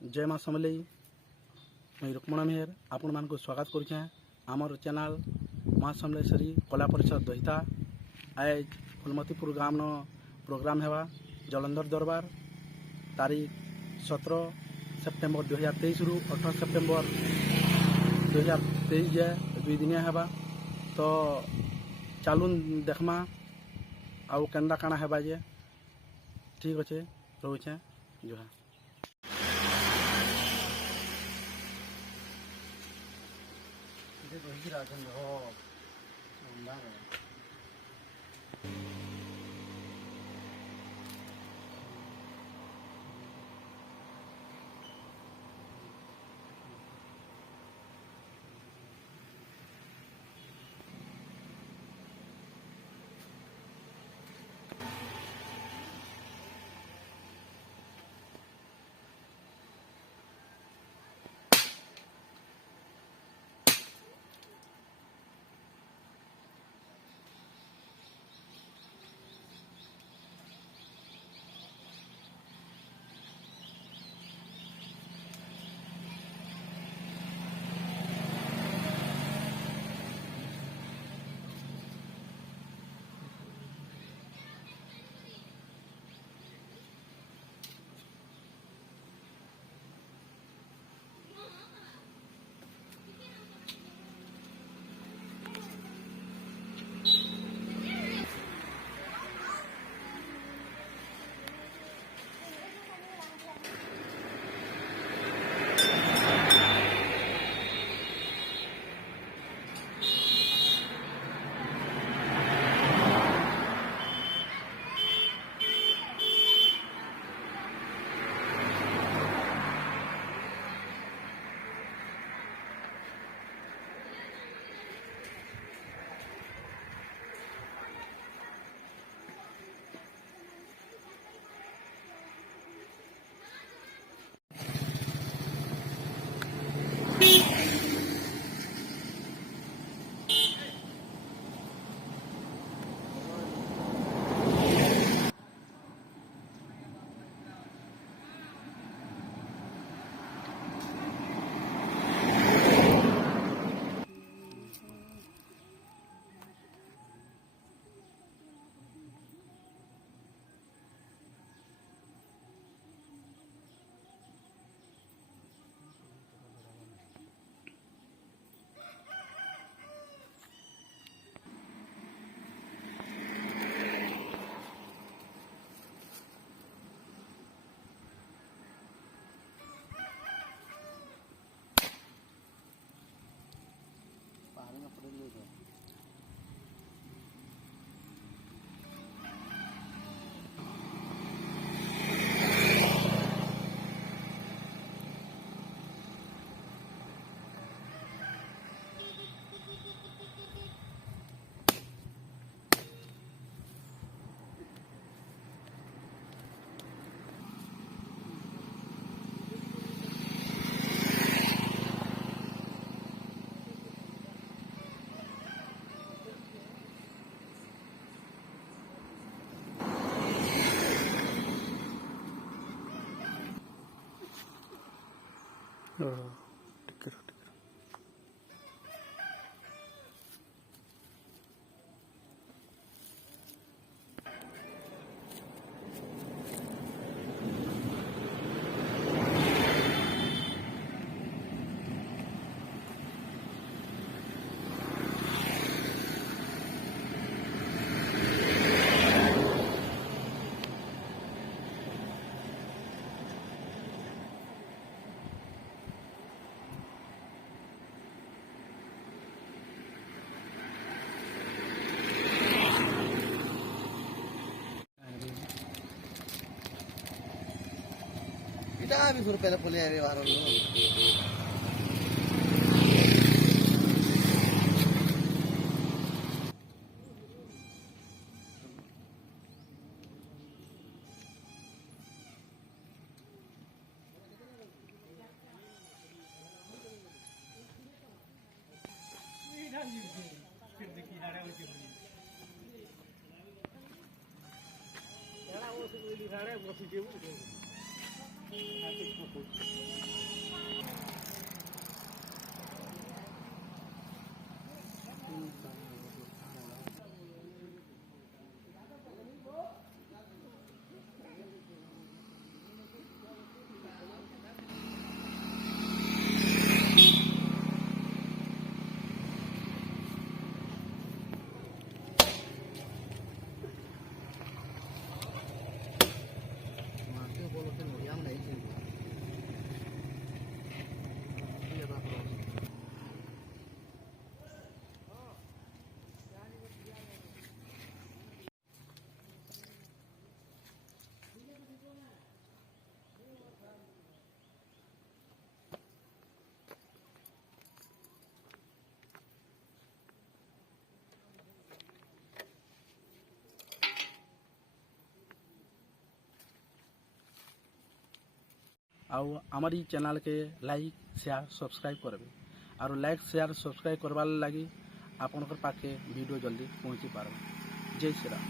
जय माँ समलेई मैं रुक्मण मेहर आपण मान को स्वागत करुचे आमर चैनल माँ समलेश्वरी कला परिषद दहिता। आज फुलमतीपुर गाँव न प्रोग्राम हेवा जलंधर दरबार तारीख 17 सेप्टेम्बर 2023 रु 18 सेप्टेम्बर 2023 जाए 2 दिनिया हेबा। तो चालून देखमा आउ केन्दा काଣା हेबा जे ठीक अच्छे रोचे Zuha. Kita habis suruh pela pulih hari waran dulu. आउ आमर ई चैनल के लाइक शेयर सब्सक्राइब करबे और लाइक शेयर सब्सक्राइब करवार लगी आपनकर पाखे वीडियो जल्दी पहुँची पारबे। जय श्री राम।